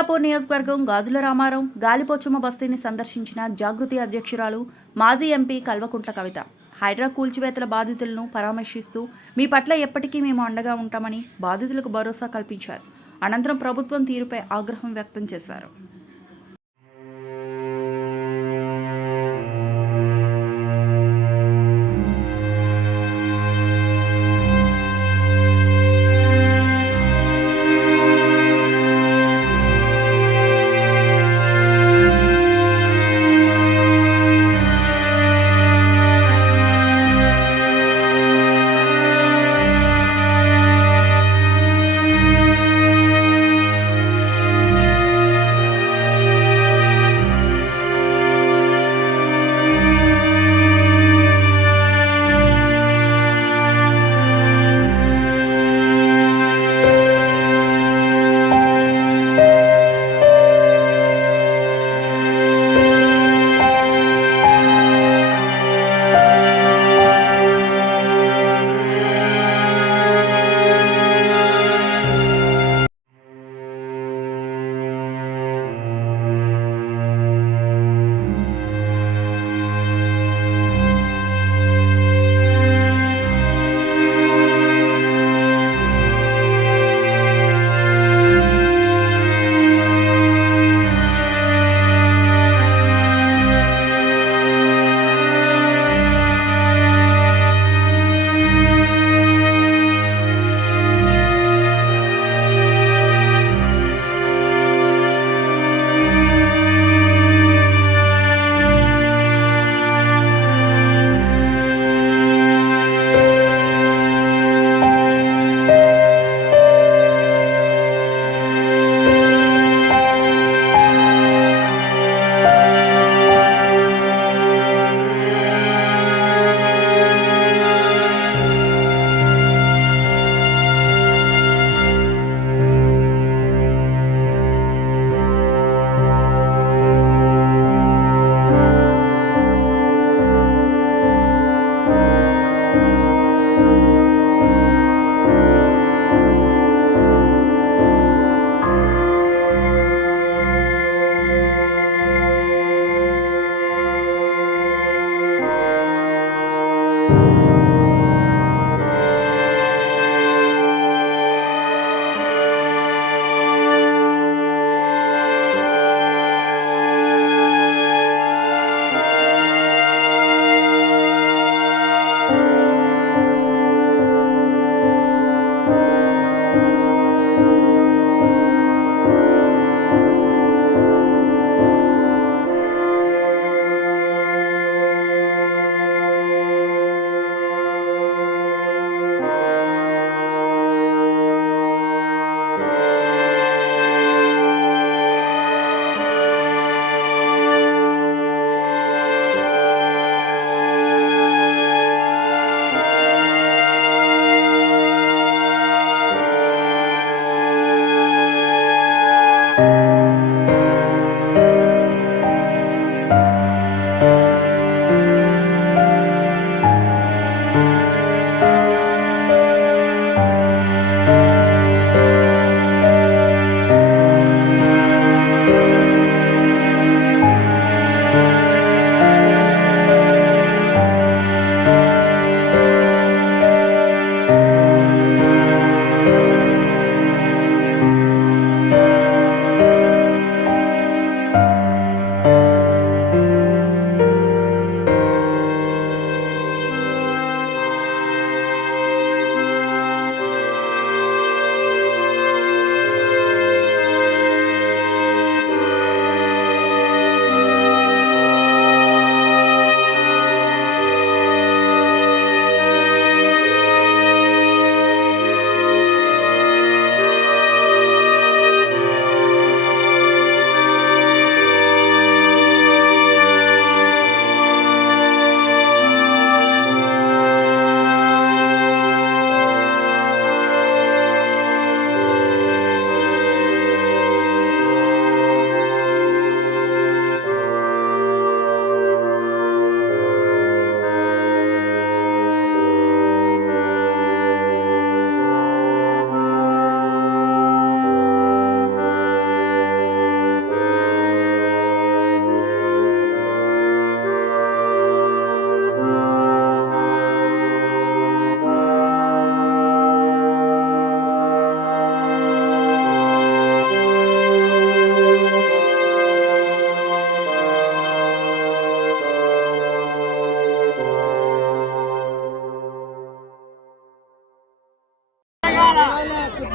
అమలాపూర్ నియోజకవర్గం గాజుల రామారం గాలిపోచమ్మ బస్తీని సందర్శించిన జాగృతి అధ్యక్షురాలు మాజీ ఎంపీ కల్వకుంట్ల కవిత. హైడ్రా కూల్చివేతల బాధితులను పరామర్శిస్తూ మీ పట్ల ఎప్పటికీ మేము అండగా ఉంటామని బాధితులకు భరోసా కల్పించారు. అనంతరం ప్రభుత్వం తీరుపై ఆగ్రహం వ్యక్తం చేశారు.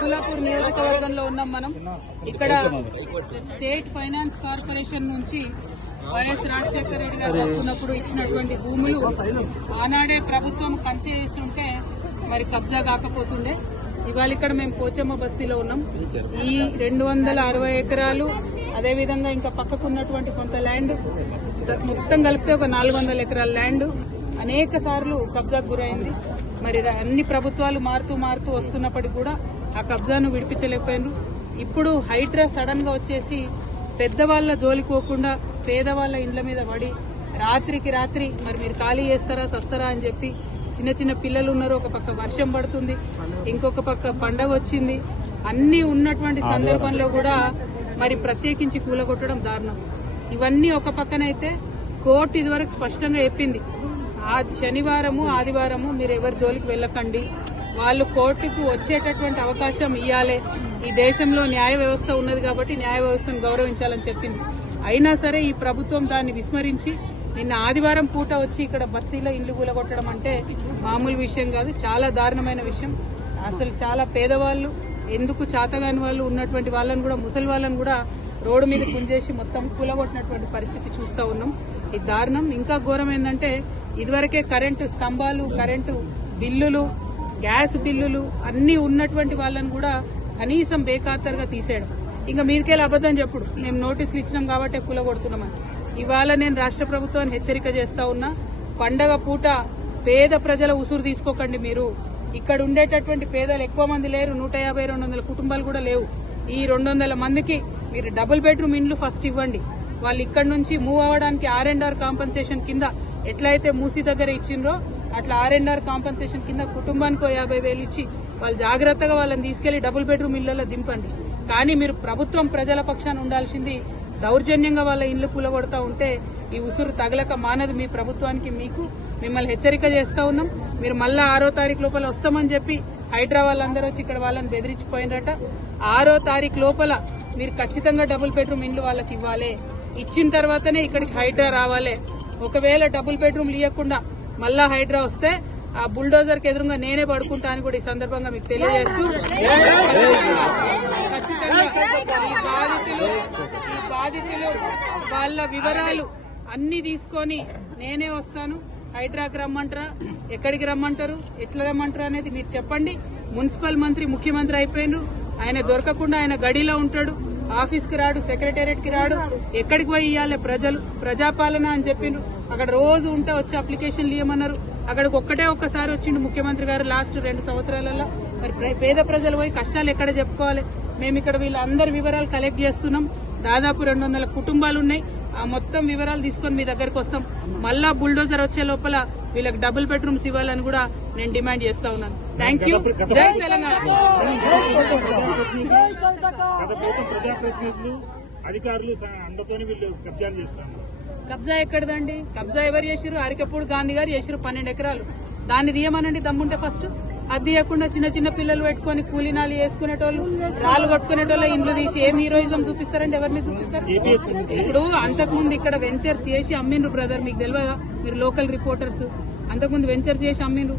అబ్దుల్లాపూర్ నియోజకవర్గంలో ఉన్నాం మనం. ఇక్కడ స్టేట్ ఫైనాన్స్ కార్పొరేషన్ నుంచి వైఎస్ రాజశేఖర రెడ్డి గారు వస్తున్నప్పుడు ఇచ్చినటువంటి భూములు ఆనాడే ప్రభుత్వం కంచె చేసి ఉంటే మరి కబ్జా కాకపోతుండే. ఇవాళ ఇక్కడ మేము పోచమ్మ బస్తీలో ఉన్నాం. ఈ 260 ఎకరాలు అదేవిధంగా ఇంకా పక్కకున్నటువంటి కొంత ల్యాండ్ మొత్తం కలిపితే ఒక 400 ఎకరాల ల్యాండ్ అనేక సార్లు కబ్జాకు గురైంది. మరి అన్ని ప్రభుత్వాలు మారుతూ వస్తున్నప్పటికీ కూడా ఆ కబ్జాను విడిపించలేకపోయినారు. ఇప్పుడు హైడ్రా సడన్ గా వచ్చేసి పెద్దవాళ్ల జోలికోకుండా పేదవాళ్ల ఇండ్ల మీద పడి రాత్రికి రాత్రి మరి మీరు ఖాళీ చేస్తారా సస్తారా అని చెప్పి చిన్న పిల్లలు ఉన్నారు. ఒక పక్క వర్షం పడుతుంది, ఇంకొక పక్క పండగ వచ్చింది. అన్ని ఉన్నటువంటి సందర్భంలో కూడా మరి ప్రత్యేకించి కూలగొట్టడం దారుణం. ఇవన్నీ ఒక పక్కనైతే కోర్టు ఇదివరకు స్పష్టంగా చెప్పింది, ఆ శనివారము ఆదివారము మీరు ఎవరి జోలికి వెళ్ళకండి, వాళ్ళు కోర్టుకు వచ్చేటటువంటి అవకాశం ఇవ్వాలి. ఈ దేశంలో న్యాయ వ్యవస్థ ఉన్నది కాబట్టి న్యాయ వ్యవస్థను గౌరవించాలని చెప్పింది. అయినా సరే ఈ ప్రభుత్వం దాన్ని విస్మరించి నిన్న ఆదివారం పూట వచ్చి ఇక్కడ బస్తీలో ఇల్లు కూలగొట్టడం అంటే మామూలు విషయం కాదు, చాలా దారుణమైన విషయం. అసలు చాలా పేదవాళ్ళు, ఎందుకు చాతగాని వాళ్ళు ఉన్నటువంటి వాళ్ళని కూడా, ముసలి వాళ్ళని కూడా రోడ్డు మీద గుంజేసి మొత్తం కూలగొట్టినటువంటి పరిస్థితి చూస్తూ ఉన్నాం. ఇది దారుణం. ఇంకా ఘోరం ఏంటంటే ఇదివరకే కరెంటు స్తంభాలు, కరెంటు బిల్లులు, గ్యాస్ బిల్లులు అన్ని ఉన్నటువంటి వాళ్ళని కూడా కనీసం బేఖాతరుగా తీసేయడం. ఇంకా మీదికెళ్ళి అబద్దం చెప్పుడు మేము నోటీసులు ఇచ్చినాం కాబట్టి కూలగొడుతున్నామని. ఇవాళ నేను రాష్ట్ర ప్రభుత్వాన్ని హెచ్చరిక చేస్తా ఉన్నా, పండగ పూట పేద ప్రజల ఉసురు తీసుకోకండి. మీరు ఇక్కడ ఉండేటటువంటి పేదలు ఎక్కువ మంది లేరు, 150-200 కుటుంబాలు కూడా లేవు. ఈ 200 మందికి మీరు డబుల్ బెడ్రూమ్ ఇండ్లు ఫస్ట్ ఇవ్వండి. వాళ్ళు ఇక్కడ నుంచి మూవ్ అవ్వడానికి R&R కాంపన్సేషన్ కింద ఎట్లయితే మూసీ దగ్గర ఇచ్చిండ్రో అట్లా R&R కాంపన్సేషన్ కింద కుటుంబానికి 50,000 ఇచ్చి వాళ్ళు జాగ్రత్తగా వాళ్ళని తీసుకెళ్లి డబుల్ బెడ్రూమ్ ఇళ్లలో దింపండి. కానీ మీరు ప్రభుత్వం ప్రజల పక్షాన ఉండాల్సింది దౌర్జన్యంగా వాళ్ళ ఇళ్లు కూలగొడతా ఉంటే ఈ ఉసురు తగలక మానదు మీ ప్రభుత్వానికి. మిమ్మల్ని హెచ్చరిక చేస్తా ఉన్నాం. మీరు మళ్ళా 6వ తారీఖు లోపల వస్తామని చెప్పి హైడ్రా వాళ్ళందరూ వచ్చి ఇక్కడ వాళ్ళని బెదిరించిపోయినట. 6వ తారీఖు లోపల మీరు ఖచ్చితంగా డబుల్ బెడ్రూమ్ ఇండ్లు వాళ్ళకి ఇవ్వాలి. ఇచ్చిన తర్వాతనే ఇక్కడికి హైడ్రా రావాలి. ఒకవేళ డబుల్ బెడ్రూమ్లు ఇవ్వకుండా మళ్ళా హైడ్రా వస్తే ఆ బుల్డోజర్ కి ఎదురుగా నేనే పడుకుంటా అని కూడా ఈ సందర్భంగా మీకు తెలియజేస్తూ, ఖచ్చితంగా ఈ బాధితులు వాళ్ళ వివరాలు అన్ని తీసుకొని నేనే వస్తాను. హైడ్రాకి రమ్మంటారా, ఎక్కడికి రమ్మంటారు, ఎట్లా రమ్మంటారు అనేది మీరు చెప్పండి. మున్సిపల్ మంత్రి ముఖ్యమంత్రి అయిపోయినారు, ఆయన దొరకకుండా ఆయన గడిలో ఉంటాడు, ఆఫీస్కి రాడు, సెక్రటేరియట్ కి రాడు. ఎక్కడికి పోయి ఇవ్వాలి ప్రజలు, ప్రజాపాలన అని చెప్పిండ్రు. అక్కడ రోజు ఉంటే వచ్చి అప్లికేషన్లు ఇవ్వమన్నారు. అక్కడికి ఒక్కసారి వచ్చిండు ముఖ్యమంత్రి గారు లాస్ట్ 2 సంవత్సరాలలో. మరి పేద ప్రజలు పోయి కష్టాలు ఎక్కడ చెప్పుకోవాలి? మేము ఇక్కడ వీళ్ళందరి వివరాలు కలెక్ట్ చేస్తున్నాం. దాదాపు 200 కుటుంబాలు ఉన్నాయి. ఆ మొత్తం వివరాలు తీసుకొని మీ దగ్గరకు వస్తాం. మళ్ళా బుల్డోజర్ వచ్చే లోపల వీళ్ళకి డబుల్ బెడ్రూమ్స్ ఇవ్వాలని కూడా నేను డిమాండ్ చేస్తా ఉన్నాను. Thank you. జై తెలంగాణ. కబ్జా ఎక్కడదండి? కబ్జా ఎవరు చేసిరు? అరికపూడి గాంధీ గారు చేసిరు 12 ఎకరాలు. దాన్ని తీయమనండి దమ్ముంటే ఫస్ట్. అది తీయకుండా చిన్న పిల్లలు పెట్టుకుని కూలీనాలు వేసుకునేటోళ్ళు, రాళ్ళు కొట్టుకునేటోళ్ళు ఇండ్లు తీసి ఏం హీరోయిజం చూపిస్తారంటే ఎవరిని చూపిస్తారు? ఇప్పుడు అంతకుముందు ఇక్కడ వెంచర్స్ చేసి అమ్మిండ్రు బ్రదర్, మీకు తెలియదా? మీరు లోకల్ రిపోర్టర్స్. అంతకుముందు వెంచర్స్ చేసి అమ్మిండ్రు.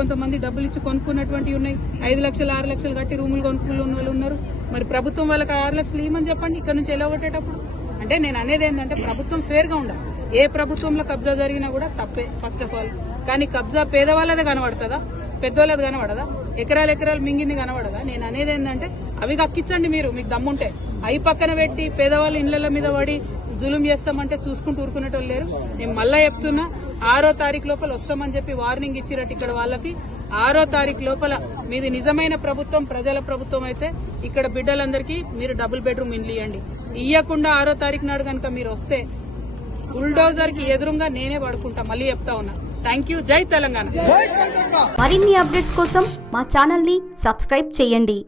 కొంతమంది డబ్బులు ఇచ్చి కొనుక్కున్నటువంటివి ఉన్నాయి. 5 లక్షలు 6 లక్షలు కట్టి రూములు కొనుక్కున్న వాళ్ళు ఉన్నారు. మరి ప్రభుత్వం వాళ్ళకి 6 లక్షలు ఇవ్వమని చెప్పండి ఇక్కడ నుంచి ఎలాగొట్టేటప్పుడు. అంటే నేను అనేది ఏంటంటే ప్రభుత్వం ఫేర్ గా ఉండాలి. ఏ ప్రభుత్వంలో కబ్జా జరిగినా కూడా తప్పే ఫస్ట్ ఆఫ్ ఆల్. కానీ కబ్జా పేదవాళ్ళదే కనబడుతుందా, పెద్దవాళ్ళది కనబడదా? ఎకరాలు మింగింది కనబడదా? నేను అనేది ఏంటంటే అవి కక్కించండి మీరు, మీకు దమ్ముంటే. అవి పక్కన పెట్టి పేదవాళ్ళ ఇళ్ల మీద పడి జులుం చేస్తామంటే చూసుకుంటూ ఊరుకునేటోళ్ళు లేరు. నేను మళ్ళా చెప్తున్నా, 6వ తారీఖు లోపల వస్తామని చెప్పి వార్నింగ్ ఇచ్చినట్టు ఇక్కడ వాళ్ళకి. 6వ తారీఖు లోపల మీది నిజమైన ప్రభుత్వం, ప్రజల ప్రభుత్వం అయితే ఇక్కడ బిడ్డలందరికీ మీరు డబుల్ బెడ్రూమ్ ఇండ్లు ఇవ్వండి. ఇవ్వకుండా 6వ తారీఖు నాడు కనుక మీరు వస్తే బుల్డోజర్ కి ఎదురుగా నేనే పడుకుంటా. మళ్ళీ చెప్తా ఉన్నా. Thank you. జై తెలంగాణ. మరిన్ని అప్డేట్స్ కోసం మా ఛానల్ ని సబ్స్క్రైబ్ చేయండి.